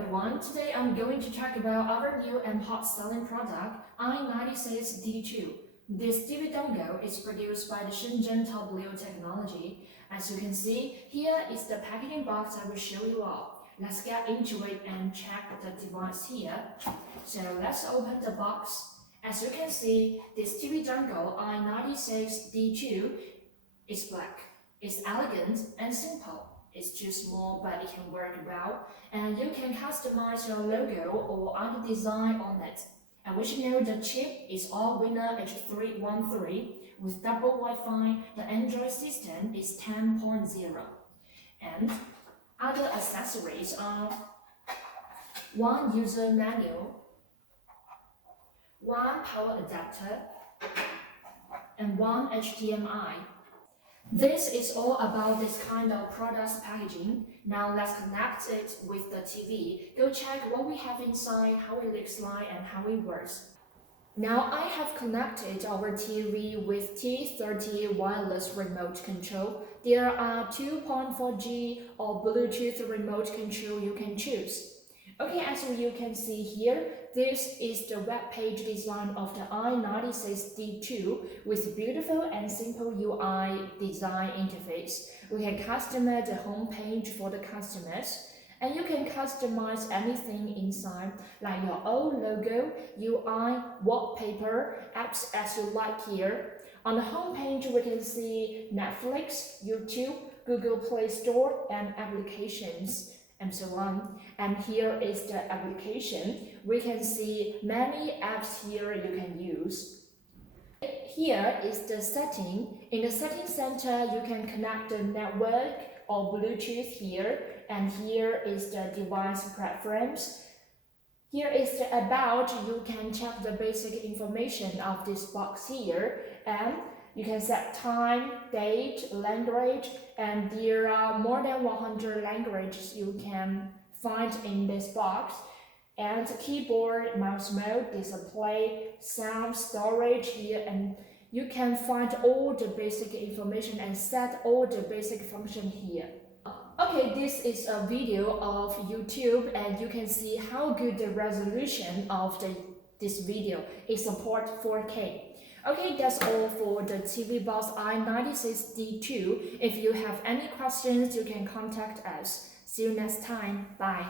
everyone, today I'm going to talk about our new and hot selling product, i96 D2. This TV dongle is produced by the Shenzhen Topleo technology. As you can see, here is the packaging box I will show you all. Let's get into it and check the device here. So let's open the box. As you can see, this TV dongle i96 D2 is black. It's elegant and simple. It's too small, but it can work well, and you can customize your logo or other design on it. And we should know the chip is Allwinner H313 with double Wi-Fi. The Android system is 10.0. And other accessories are one user manual, one power adapter, and one HDMI. This is all about this kind of product's packaging. Now let's connect it with the TV. Go check what we have inside, how it looks like, and how it works. Now I have connected our TV with T30 wireless remote control. There are 2.4G or Bluetooth remote control you can choose. Okay, as you can see here, this is the web page design of the i96 D2 with beautiful and simple UI design interface. We can customize the home page for the customers, and you can customize anything inside, like your own logo, UI, wallpaper, apps as you like here. On the home page, we can see Netflix, YouTube, Google Play Store, and applications, and so on. And here is the application. We can see many apps here you can use. Here is the setting. In the setting center, you can connect the network or Bluetooth here, and here is the device preference. Here is the about. You can check the basic information of this box here, and you can set time, date, language, and there are more than 100 languages you can find in this box. And keyboard, mouse mode, display, sound, storage here, and you can find all the basic information and set all the basic function here. Okay, this is a video of YouTube, and you can see how good the resolution of this video. It supports 4K. Okay, that's all for the TV box i96 D2. If you have any questions, you can contact us. See you next time. Bye.